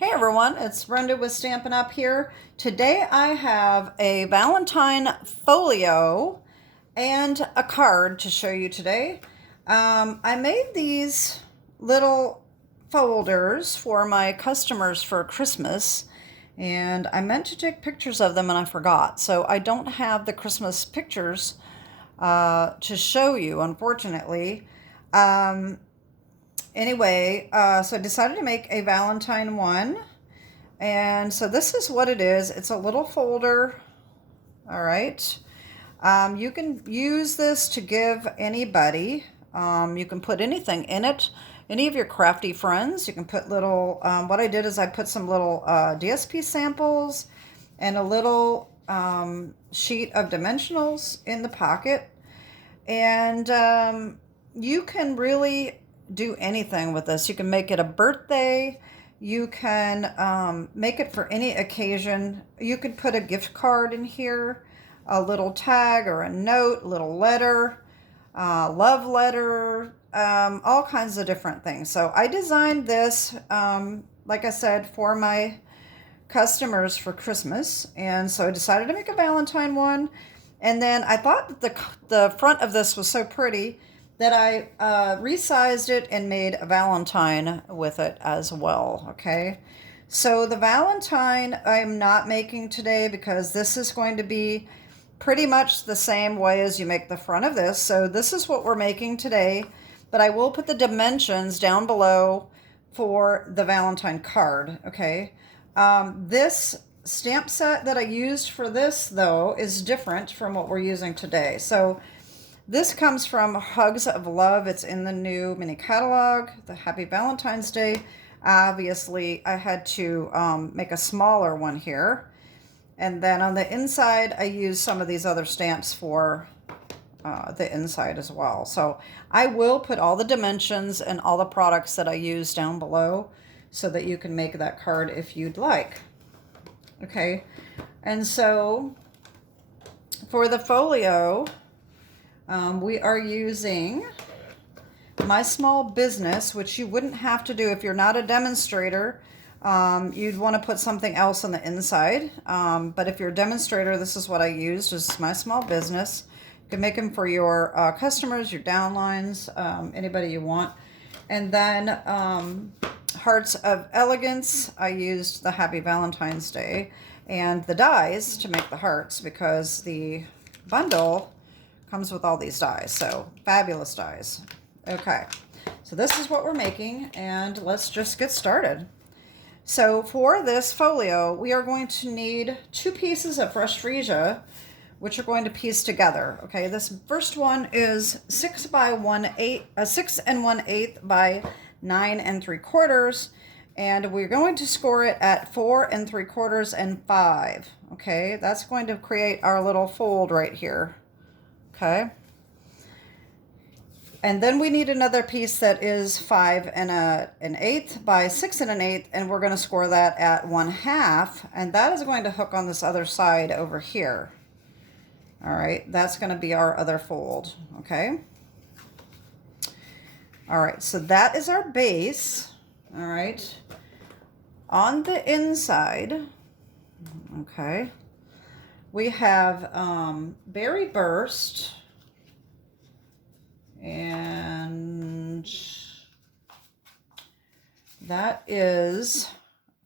Hey everyone, it's Brenda with Stampin' Up here. Today I have a Valentine Folio and a card to show you today. I made these little folders for my customers for Christmas, and I meant to take pictures of them and I forgot. So I don't have the Christmas pictures to show you, unfortunately. So I decided to make a Valentine one. And so this is what it is. It's a little folder. All right. You can use this to give anybody. You can put anything in it. Any of your crafty friends. You can put little, what I did is I put some little DSP samples and a little sheet of dimensionals in the pocket. And you can really do anything with this. You can make it a birthday. You can make it for any occasion. You could put a gift card in here, a little tag or a note, a little letter, love letter, all kinds of different things. So I designed this, like I said, for my customers for Christmas. And so I decided to make a Valentine one. And then I thought that the front of this was so pretty that I resized it and made a Valentine with it as well, okay? So the Valentine I'm not making today because this is going to be pretty much the same way as you make the front of this. So this is what we're making today, but I will put the dimensions down below for the Valentine card, okay? This stamp set that I used for this, though, is different from what we're using today. So this comes from Hugs of Love. It's in the new mini catalog, the Happy Valentine's Day. Obviously, I had to make a smaller one here. And then on the inside, I used some of these other stamps for the inside as well. So I will put all the dimensions and all the products that I use down below so that you can make that card if you'd like. Okay, and so for the folio, we are using My Small Business, which you wouldn't have to do if you're not a demonstrator. You'd want to put something else on the inside. But if you're a demonstrator, this is what I used, is My Small Business. You can make them for your customers, your downlines, anybody you want. And then Hearts of Elegance, I used the Happy Valentine's Day and the dies to make the hearts because the bundle comes with all these dies. So fabulous dies. Okay, so this is what we're making, and let's just get started. So for this folio, we are going to need 2 pieces of fresh freesia, which are going to piece together. Okay, this first one is 6 1/8 by 9 3/4, and we're going to score it at 4 3/4 and 5. Okay, that's going to create our little fold right here. Okay, and then we need another piece that is 5 1/8 by 6 1/8, and we're going to score that at 1/2, and that is going to hook on this other side over here. All right, that's going to be our other fold, okay? All right, so that is our base, all right? On the inside, okay, we have Berry Burst, and that is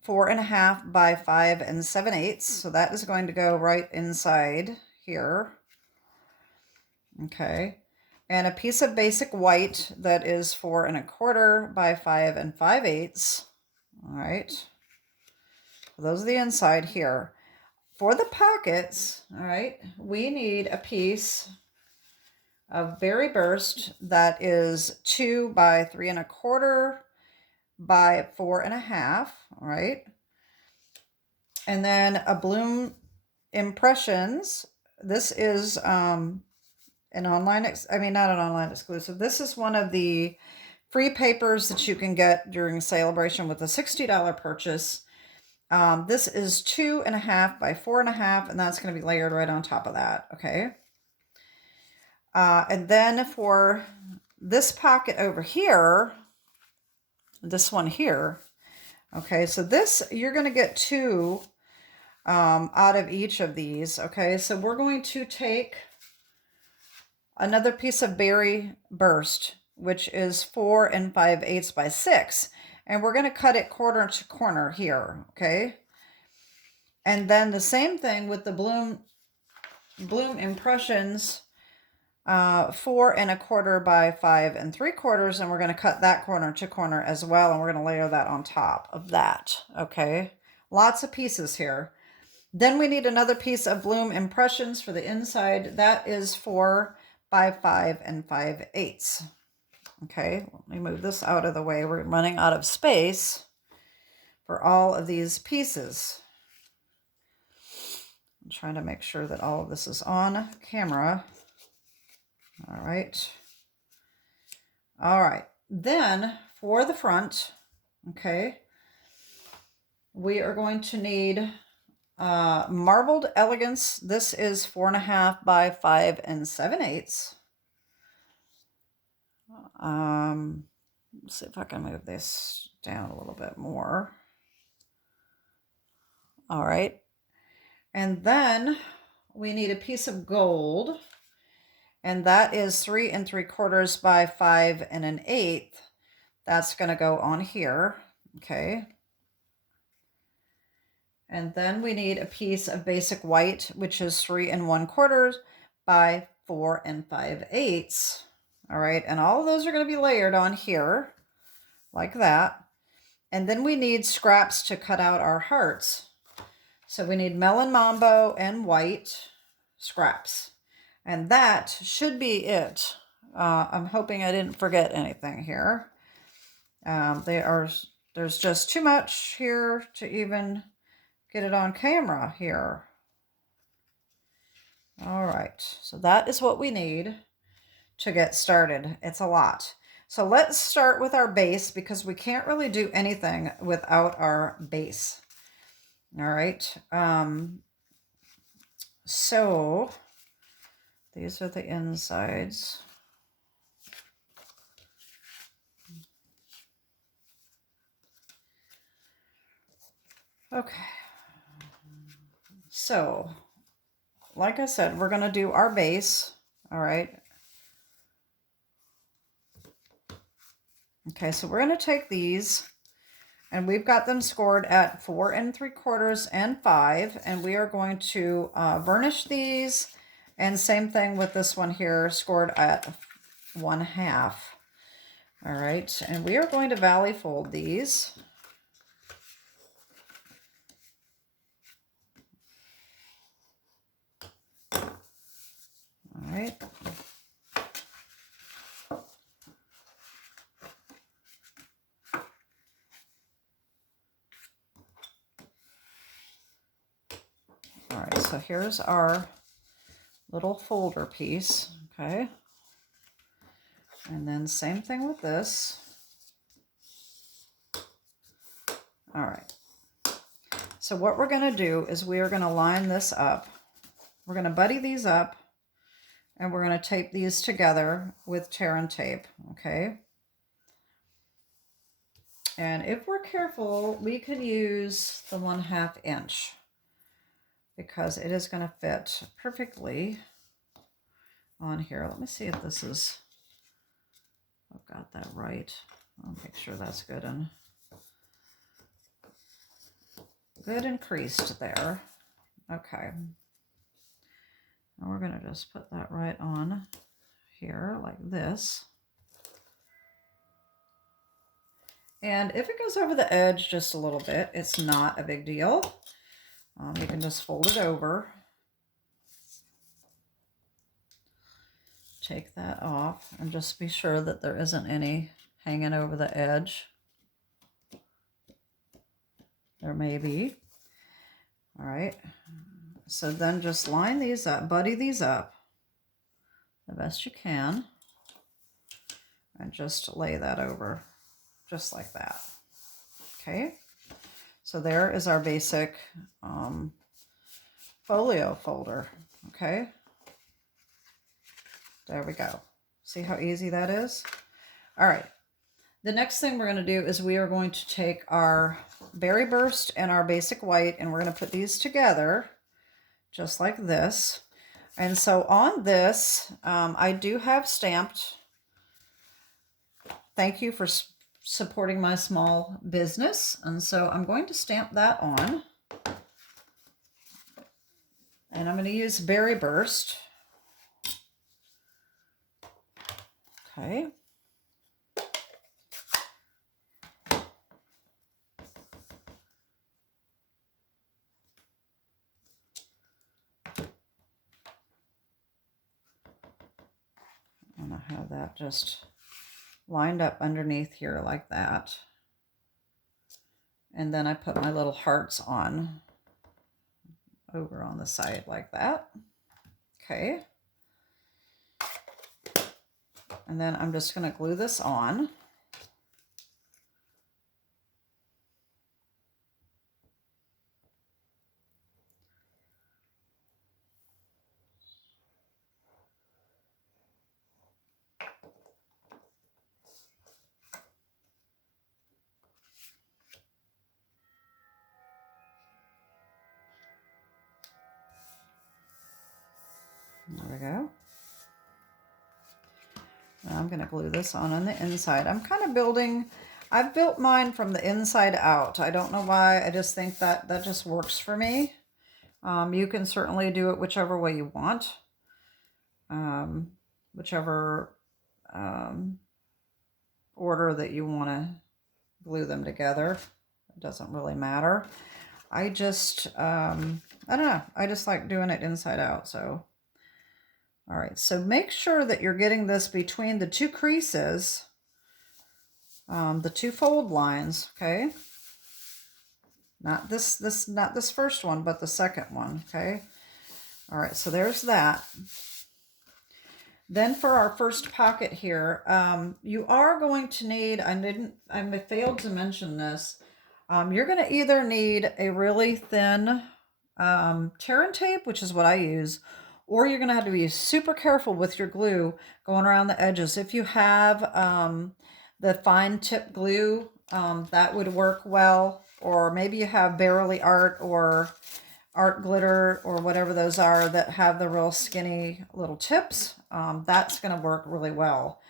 4 1/2 by 5 7/8, so that is going to go right inside here. Okay, and a piece of basic white that is 4 1/4 by 5 5/8. All right, so those are the inside here. For the pockets, all right, we need a piece of Berry Burst that is 2 by 3 1/4 by 4 1/2. All right, and then a Bloom Impressions. This is an online, not an online exclusive. This is one of the free papers that you can get during SALE-A-BRATION with a $60 purchase. This is 2 1/2 by 4 1/2, and that's going to be layered right on top of that, okay? And then for this pocket over here, this one here, Okay, so this, you're going to get 2 out of each of these. Okay, so we're going to take another piece of berry burst, which is 4 5/8 by 6. And we're going to cut it corner to corner here. Okay. And then the same thing with the Bloom Impressions, 4 1/4 by 5 3/4, and we're going to cut that corner to corner as well, and we're going to layer that on top of that. Okay, lots of pieces here. Then we need another piece of Bloom Impressions for the inside. That is 4 by 5 5/8. Okay, let me move this out of the way. We're running out of space for all of these pieces. I'm trying to make sure that all of this is on camera. All right. All right. Then for the front, okay, we are going to need marbled Elegance. This is 4 1/2 by 5 7/8. Let's see if I can move this down a little bit more. All right. And then we need a piece of gold, and that is 3 3/4 by 5 1/8. That's going to go on here. Okay. And then we need a piece of basic white, which is 3 1/4 by 4 5/8. All right. And all of those are going to be layered on here like that. And then we need scraps to cut out our hearts. So we need Melon Mambo and white scraps. And that should be it. I'm hoping I didn't forget anything here. There's just too much here to even get it on camera here. All right, so that is what we need to get started. It's a lot. So let's start with our base, because we can't really do anything without our base. All right. So these are the insides. Okay. So, like I said, we're going to do our base. All right. Okay, so we're going to take these, and we've got them scored at 4 3/4 and 5, and we are going to varnish these, and same thing with this one here, scored at 1/2. All right, and we are going to valley fold these. All right. All right, so here's our little folder piece, okay? And then same thing with this. All right. So what we're going to do is we are going to line this up. We're going to buddy these up, and we're going to tape these together with tear and tape, okay? And if we're careful, we can use the 1/2 inch, because it is going to fit perfectly on here. Let me see if this is, I've got that right. I'll make sure that's good and creased there. Okay. And we're going to just put that right on here like this. And if it goes over the edge just a little bit, it's not a big deal. You can just fold it over. Take that off and just be sure that there isn't any hanging over the edge. There may be. All right. So then just line these up, buddy these up the best you can, and just lay that over just like that. Okay. So there is our basic folio folder. Okay. There we go. See how easy that is? All right. The next thing we're going to do is we are going to take our Berry Burst and our basic white, and we're going to put these together just like this. And so on this, I do have stamped, "Thank you for supporting my small business." And so I'm going to stamp that on. And I'm going to use Berry Burst. Okay. I'm going to have that just lined up underneath here like that. And then I put my little hearts on over on the side like that. Okay. And then I'm just going to glue this on. There we go. Now I'm going to glue this on the inside. I'm kind of building, I've built mine from the inside out. I don't know why, I just think that that just works for me. You can certainly do it whichever way you want. Whichever order that you want to glue them together. It doesn't really matter. I just, I don't know, I just like doing it inside out, so. All right, so make sure that you're getting this between the two creases, the two fold lines, okay? Not this first one, but the second one, okay? All right, so there's that. Then for our first pocket here, you are going to need, I failed to mention this, you're going to either need a really thin tear and tape, which is what I use, or you're going to have to be super careful with your glue going around the edges. If you have the fine tip glue, that would work well. Or maybe you have Barely Art or Art Glitter or whatever those are that have the real skinny little tips. That's going to work really well.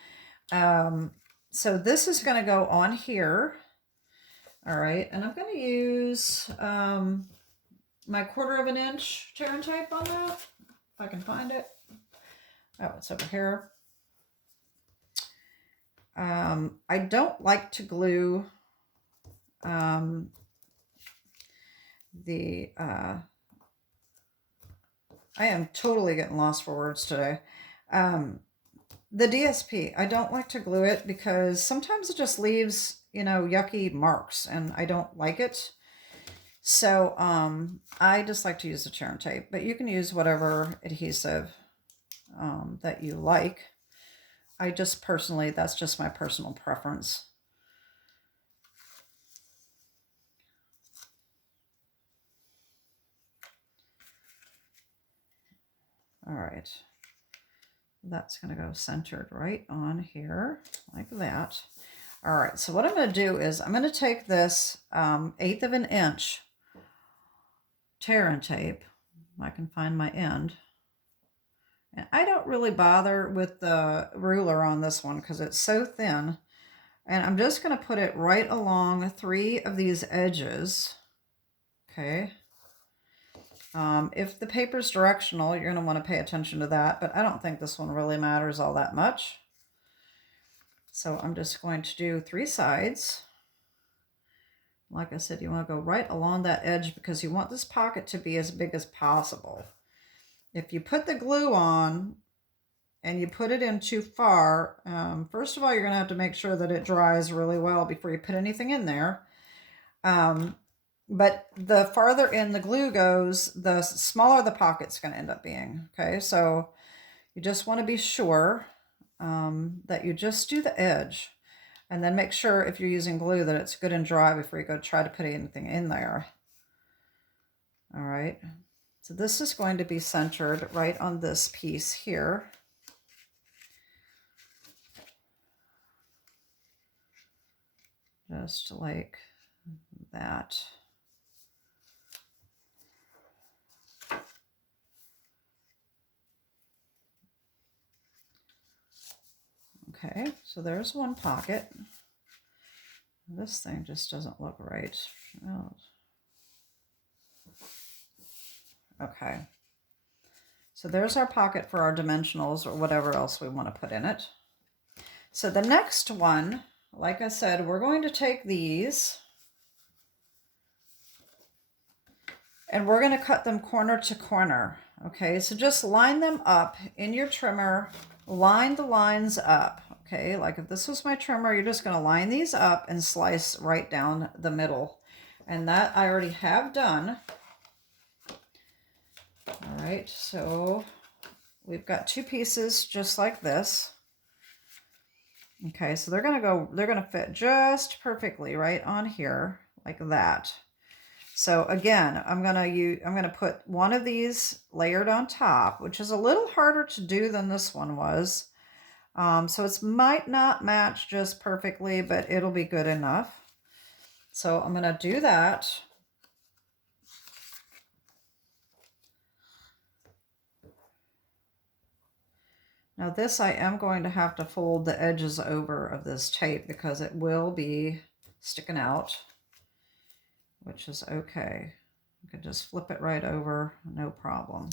So this is going to go on here. All right, and I'm going to use my 1/4 inch tear and tape on that. If I can find it. Oh, it's over here. I don't like to glue I am totally getting lost for words today. The DSP, I don't like to glue it because sometimes it just leaves, you know, yucky marks, and I don't like it. So I just like to use the tear and tape, but you can use whatever adhesive that you like. I just personally, that's just my personal preference. All right, that's going to go centered right on here like that. All right, so what I'm going to do is I'm going to take this 1/8 inch tear and tape. I can find my end. And I don't really bother with the ruler on this one because it's so thin. And I'm just going to put it right along 3 of these edges. Okay. If the paper's directional, you're going to want to pay attention to that, but I don't think this one really matters all that much. So I'm just going to do 3 sides. Like I said, you want to go right along that edge because you want this pocket to be as big as possible. If you put the glue on and you put it in too far, first of all, you're going to have to make sure that it dries really well before you put anything in there. But the farther in the glue goes, the smaller the pocket's going to end up being. Okay, so you just want to be sure that you just do the edge. And then make sure if you're using glue that it's good and dry before you go try to put anything in there. All right. So this is going to be centered right on this piece here. Just like that. Okay, so there's one pocket. This thing just doesn't look right. Oh. Okay. So there's our pocket for our dimensionals or whatever else we want to put in it. So the next one, like I said, we're going to take these and we're going to cut them corner to corner. Okay, so just line them up in your trimmer, line the lines up. Okay, like if this was my trimmer, you're just going to line these up and slice right down the middle. And that I already have done. All right, so we've got two pieces just like this. Okay, so they're gonna fit just perfectly right on here, like that. So again, I'm gonna put one of these layered on top, which is a little harder to do than this one was. So it might not match just perfectly, but it'll be good enough. So I'm gonna do that. Now this, I am going to have to fold the edges over of this tape because it will be sticking out, which is okay. You can just flip it right over, no problem.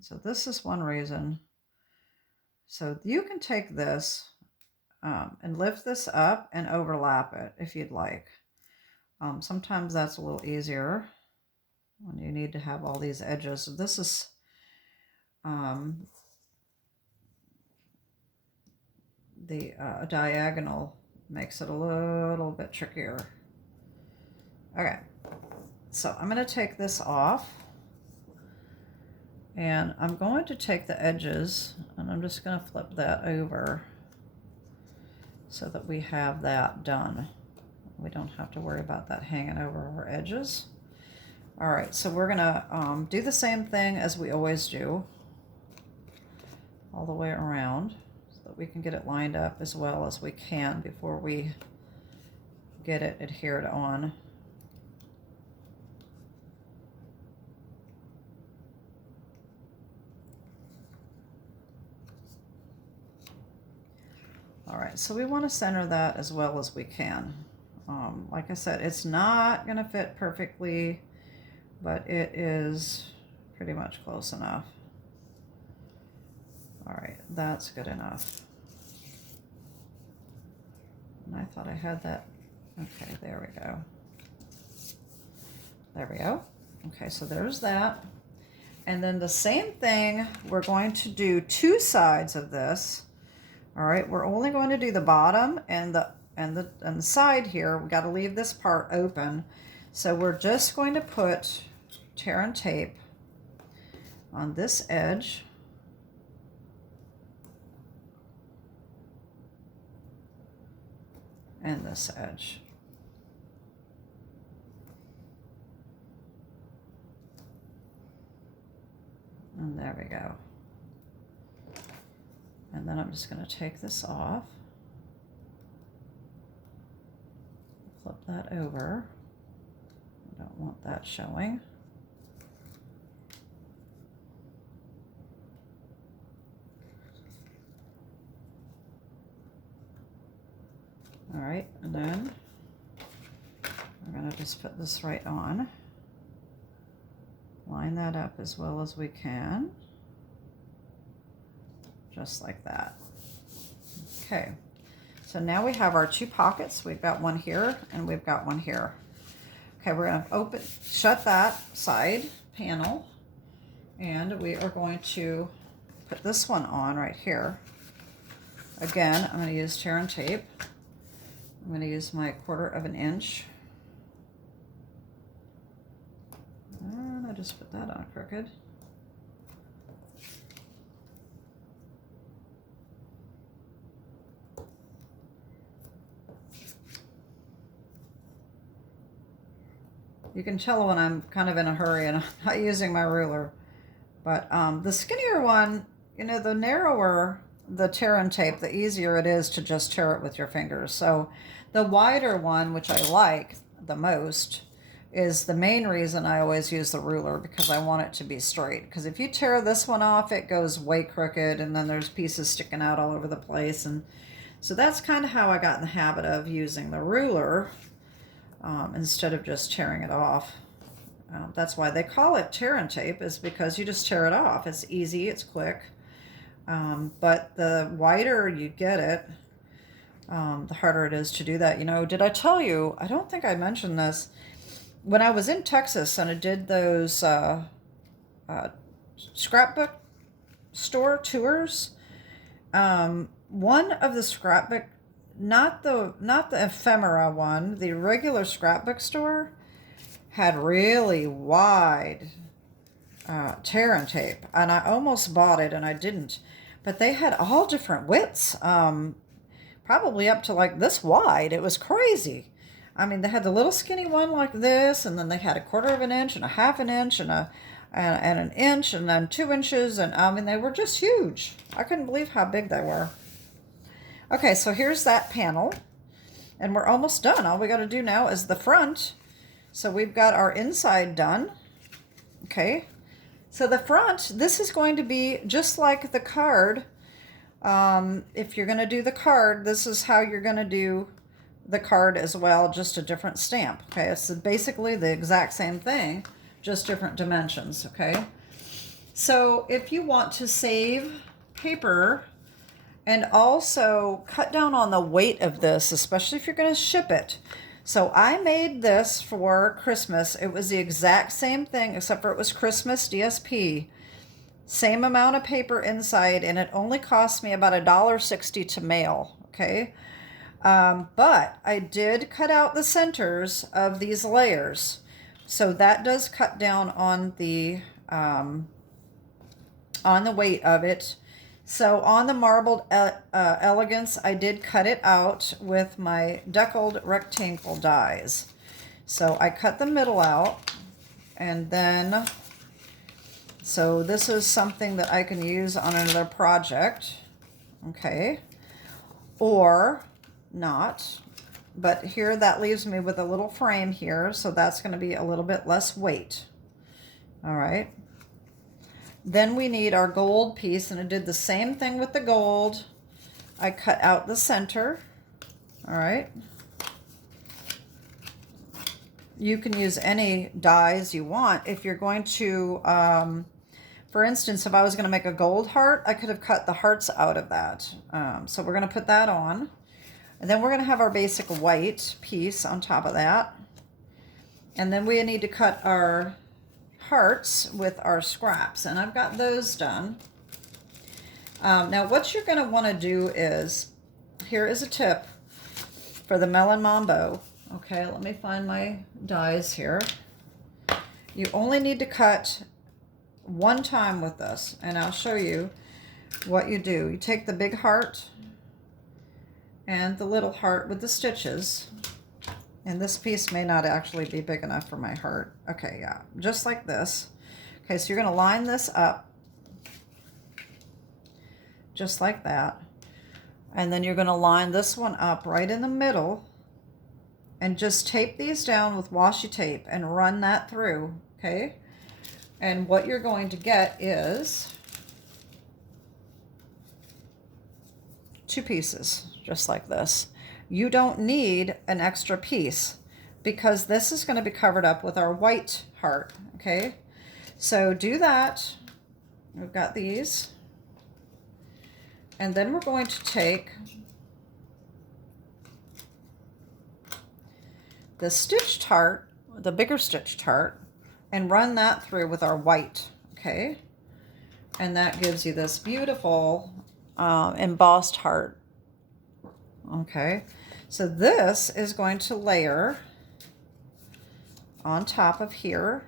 So this is one reason. So you can take this and lift this up and overlap it if you'd like. Sometimes that's a little easier when you need to have all these edges. This is the diagonal makes it a little bit trickier. Okay, so I'm going to take this off and I'm going to take the edges and I'm just going to flip that over so that we have that done. We don't have to worry about that hanging over our edges. All right, so we're gonna do the same thing as we always do all the way around so that we can get it lined up as well as we can before we get it adhered on. All right, so we want to center that as well as we can. Like I said, it's not going to fit perfectly, but it is pretty much close enough. All right, that's good enough. And I thought I had that. Okay, there we go. There we go. Okay, so there's that. And then the same thing, we're going to do two sides of this. All right, we're only going to do the bottom and the side here. We got to leave this part open. So we're just going to put tear and tape on this edge. And this edge. And there we go. And then I'm just going to take this off. Flip that over. I don't want that showing. All right, and then we're going to just put this right on. Line that up as well as we can. Just like that. Okay, so now we have our two pockets. We've got one here and we've got one here. Okay, we're going to shut that side panel, and we are going to put this one on right here. Again, I'm going to use tear and tape. I'm going to use my 1/4 of an inch. And I just put that on crooked. You can tell when I'm kind of in a hurry and I'm not using my ruler. But the skinnier one, you know, the narrower the tear and tape, the easier it is to just tear it with your fingers. So the wider one, which I like the most, is the main reason I always use the ruler, because I want it to be straight. Because if you tear this one off, it goes way crooked, and then there's pieces sticking out all over the place. And so that's kind of how I got in the habit of using the ruler instead of just tearing it off. That's why they call it tear and tape, is because you just tear it off. It's easy, it's quick. But the wider you get it, the harder it is to do that. You know, did I tell you, I don't think I mentioned this, when I was in Texas and I did those scrapbook store tours, one of the scrapbook, not the ephemera one, the regular scrapbook store had really wide tear and tape, and I almost bought it and I didn't, but they had all different widths, probably up to like this wide. It was crazy. I mean, they had the little skinny one like this, and then they had 1/4 of an inch and 1/2 an inch and an inch and then 2 inches, and I mean, they were just huge. I couldn't believe how big they were. Okay, so here's that panel, and we're almost done. All we got to do now is the front. So we've got our inside done. Okay, so the front, this is going to be just like the card. If you're going to do the card, this is how you're going to do the card as well, just a different stamp. Okay, it's basically the exact same thing, just different dimensions. Okay, so if you want to save paper and also cut down on the weight of this, especially if you're going to ship it. So I made this for Christmas. It was the exact same thing, except for it was Christmas DSP. Same amount of paper inside, and it only cost me about $1.60 to mail. Okay. But I did cut out the centers of these layers. So that does cut down on the weight of it. So on the marbled Elegance, I did cut it out with my deckled rectangle dies. So I cut the middle out, and then, so this is something that I can use on another project. Okay. Or not, but here that leaves me with a little frame here, so that's going to be a little bit less weight. All right, then we need our gold piece, and I did the same thing with the gold. I cut out the center. All right, you can use any dies you want. If you're going to for instance, if I was going to make a gold heart, I could have cut the hearts out of that. So we're going to put that on. And then we're going to have our basic white piece on top of that. And then we need to cut our hearts with our scraps. And I've got those done. Now what you're going to want to do is, here is a tip for the melon mambo. Okay, let me find my dies here. You only need to cut one time with this, and I'll show you what you do. You take the big heart and the little heart with the stitches, and this piece may not actually be big enough for my heart. Okay, yeah, just like this. Okay, so you're going to line this up just like that, and then you're going to line this one up right in the middle, and just tape these down with washi tape and run that through. Okay, and what you're going to get is 2 pieces, just like this. You don't need an extra piece because this is going to be covered up with our white heart. Okay, so do that. We've got these, and then we're going to take the stitched heart, the bigger stitched heart, and run that through with our white. Okay, and that gives you this beautiful embossed heart. Okay, so this is going to layer on top of here,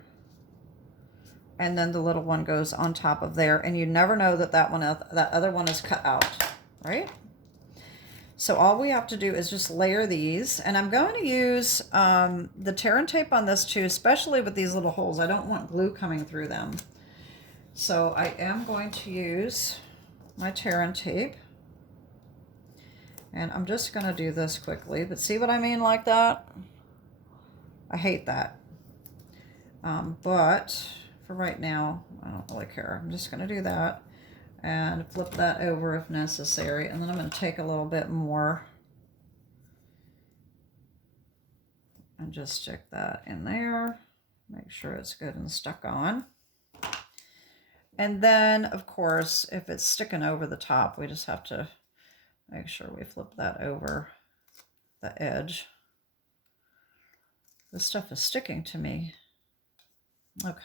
and then the little one goes on top of there, and you never know that that other one is cut out, right? So all we have to do is just layer these, and I'm going to use the tear and tape on this too, especially with these little holes. I don't want glue coming through them. So I am going to use my tear and tape. And I'm just going to do this quickly, but see what I mean like that? I hate that. But for right now, I don't really care. I'm just going to do that and flip that over if necessary. And then I'm going to take a little bit more and just stick that in there. Make sure it's good and stuck on. And then, of course, if it's sticking over the top, we just have to make sure we flip that over the edge. This stuff is sticking to me. Okay.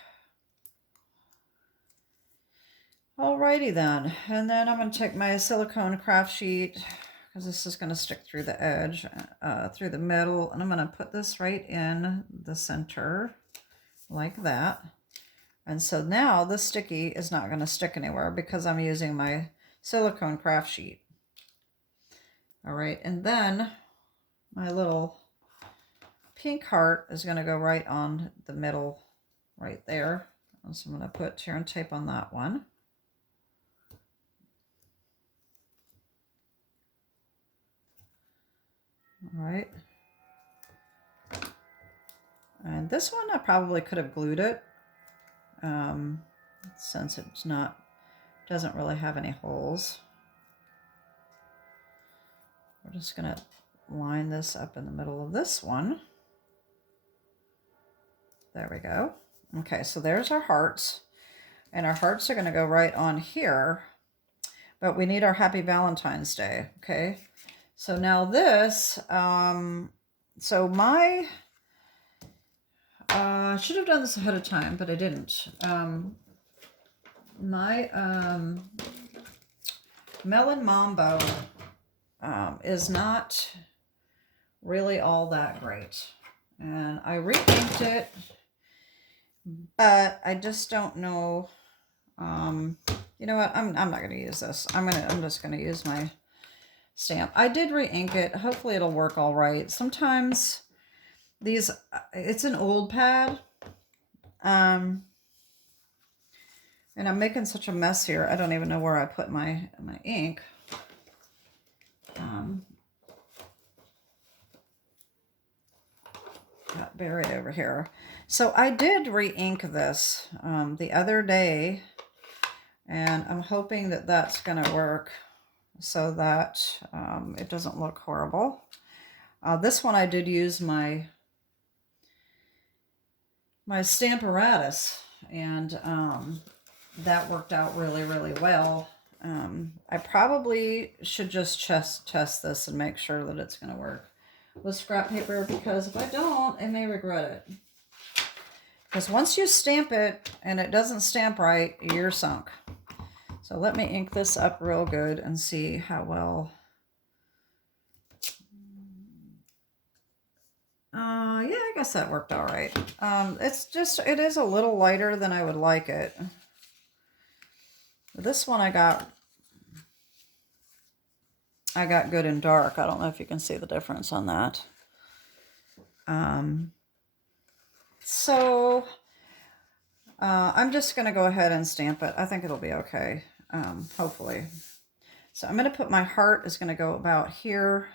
Alrighty then. And then I'm going to take my silicone craft sheet, because this is going to stick through the edge, through the middle, and I'm going to put this right in the center like that. And so now this sticky is not going to stick anywhere because I'm using my silicone craft sheet. All right, and then my little pink heart is going to go right on the middle right there. And so I'm going to put tear and tape on that one. All right. And this one I probably could have glued it, since it's not, doesn't really have any holes. We're just going to line this up in the middle of this one. There we go. Okay, so there's our hearts. And our hearts are going to go right on here. But we need our Happy Valentine's Day, okay? So now this, so my, I should have done this ahead of time, but I didn't. My Melon Mambo is not really all that great. And I re-inked it, but I just don't know. You know what? I'm not going to use this. I'm just going to use my stamp. I did re-ink it. Hopefully it'll work all right. Sometimes these, it's an old pad. And I'm making such a mess here. I don't even know where I put my ink. Got buried over here. So I did re-ink this the other day, and I'm hoping that that's going to work so that it doesn't look horrible. This one I did use my Stamparatus, and that worked out really, really well. I probably should just test this and make sure that it's going to work with scrap paper, because if I don't, I may regret it. Because once you stamp it and it doesn't stamp right, you're sunk. So let me ink this up real good and see how well. Yeah, I guess that worked all right. It is a little lighter than I would like it. This one I got good and dark. I don't know if you can see the difference on that. So I'm just going to go ahead and stamp it. I think it'll be okay, hopefully. So I'm going to put my heart is going to go about here.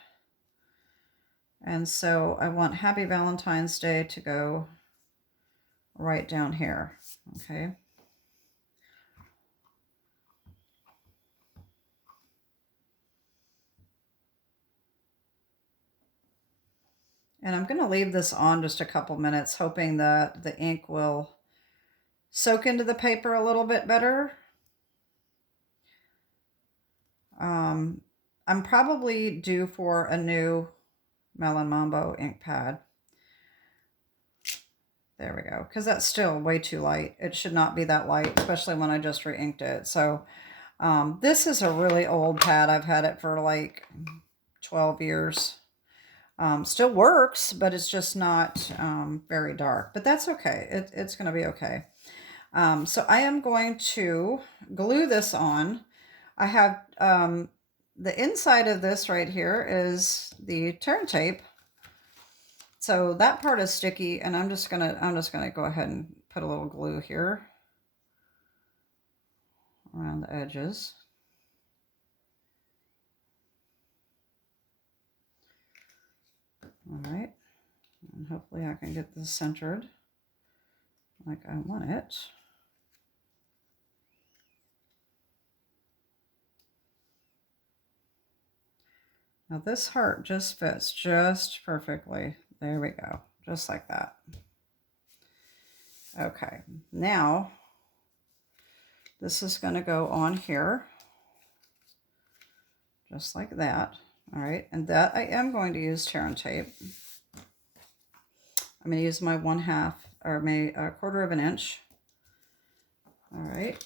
And so I want Happy Valentine's Day to go right down here, okay? And I'm going to leave this on just a couple minutes, hoping that the ink will soak into the paper a little bit better. I'm probably due for a new Melon Mambo ink pad. There we go, because that's still way too light. It should not be that light, especially when I just re-inked it. So this is a really old pad. I've had it for like 12 years. Still works, but it's just not very dark. But that's okay. It's going to be okay. So I am going to glue this on. I have the inside of this right here is the turn tape. So that part is sticky, and I'm just gonna go ahead and put a little glue here around the edges. And hopefully I can get this centered like I want it. Now this heart just fits just perfectly. There we go, just like that. Okay, now this is going to go on here, just like that. All right, and that I am going to use tear and tape. I'm going to use my 1/2 or my 1/4 of an inch. All right.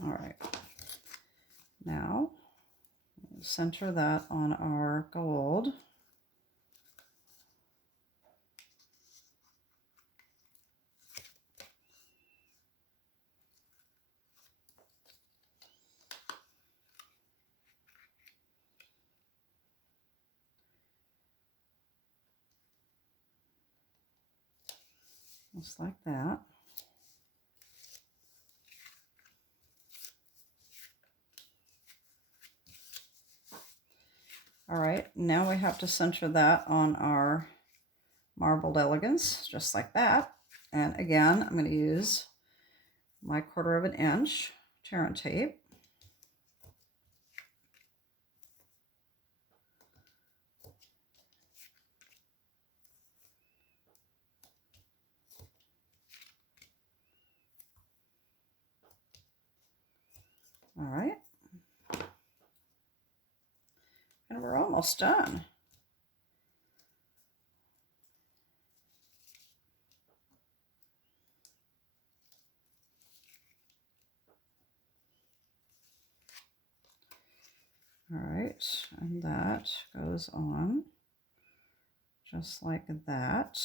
All right. Now, center that on our gold. Just like that. All right, now we have to center that on our marbled elegance, just like that. And again, I'm going to use my 1/4 of an inch tear and tape. All right. And we're almost done. All right, and that goes on just like that.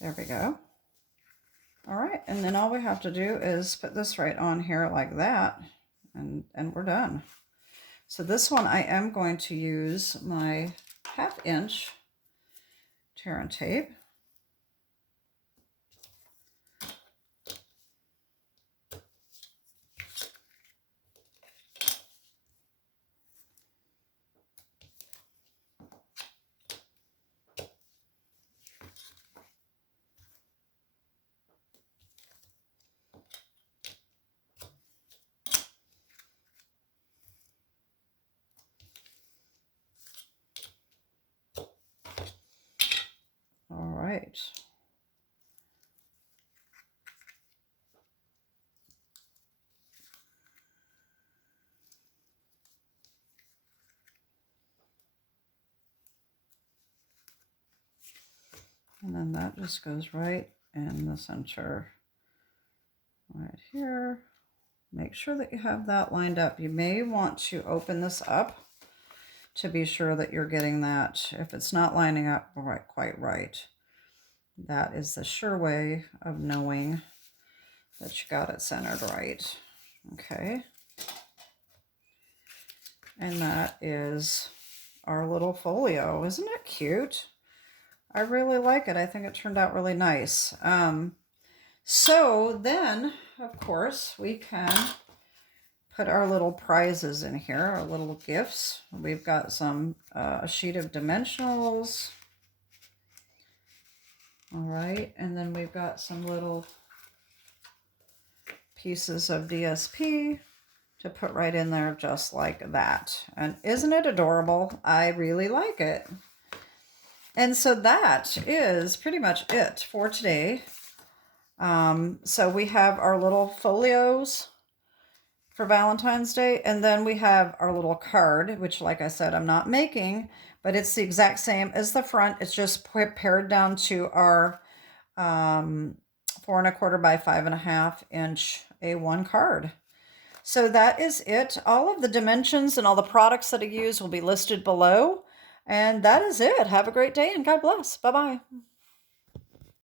There we go. All right, and then all we have to do is put this right on here like that, and we're done. So this one I am going to use my 1/2 inch tear and tape. All right. And then that just goes right in the center right here. Make sure that you have that lined up. You may want to open this up to be sure that you're getting that. If it's not lining up quite right, that is the sure way of knowing that you got it centered right. Okay. And that is our little folio. Isn't it cute? I really like it. I think it turned out really nice. So then, of course, we can put our little prizes in here, our little gifts. We've got some, a sheet of dimensionals. All right, and then we've got some little pieces of DSP to put right in there just like that. And isn't it adorable? I really like it. And so that is pretty much it for today. So we have our little folios for Valentine's Day, and then we have our little card, which, like I said, I'm not making, but it's the exact same as the front. It's just pared down to our 4 1/4 by 5 1/2 inch A1 card. So that is it. All of the dimensions and all the products that I use will be listed below. And that is it. Have a great day and God bless. Bye-bye.